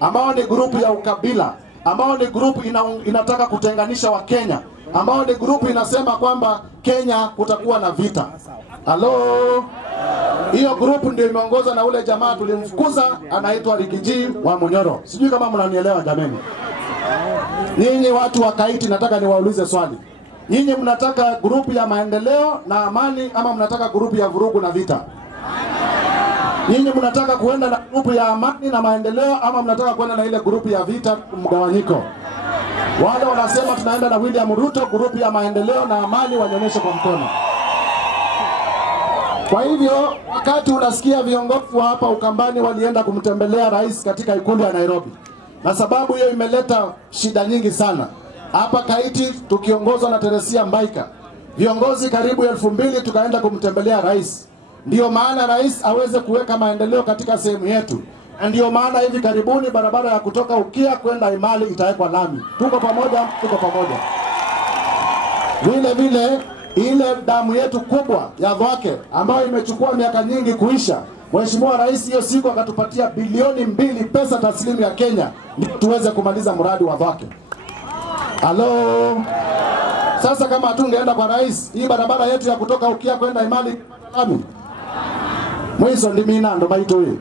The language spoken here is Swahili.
ambao ni grupu ya ukabila, ambao ni grupu inataka kutenganisha wa Kenya, ambao ni grupu inasema kwamba Kenya kutakuwa na vita. Halo? Hiyo grupu ndio imeongozwa na ule jamaa tulimfukuza anaitwa Rigiji wa Munyoro. Sijui kama mnanielewa jameni. Nyinyi watu wa Kaiti nataka niwaulize swali. Nyinyi mnataka grupu ya maendeleo na amani ama mnataka grupu ya vurugu na vita? Nyinyi mnataka kuenda na grupu ya amani na maendeleo ama mnataka kuenda na ile grupu ya vita mgawanyiko? Wale wanasema tunaenda na William Ruto, grupu ya maendeleo na amani, wanyonyeshe kwa mkono. Kwa hivyo wakati unasikia viongozi wa hapa Ukambani walienda kumtembelea rais katika ikulu ya Nairobi, na sababu hiyo imeleta shida nyingi sana. Hapa Kaiti tukiongozwa na Teresia Mbaika, viongozi karibu 2000 tukaenda kumtembelea rais. Ndio maana rais aweze kuweka maendeleo katika sehemu yetu. Ndio maana hivi karibuni barabara ya kutoka Ukia kwenda Imali itawekwa lami. Tuko pamoja, tuko pamoja. Vile vile ile damu yetu kubwa ya Dhwake ambayo imechukua miaka nyingi kuisha, Mheshimiwa Rais hiyo siku akatupatia bilioni 2 pesa taslimu ya Kenya ndio tuweze kumaliza mradi wa Dhwake. Halo? Sasa kama hatungeenda kwa rais, hii barabara yetu ya kutoka Ukia kwenda Imali lami. Mwiso ndimina ndo baito hii.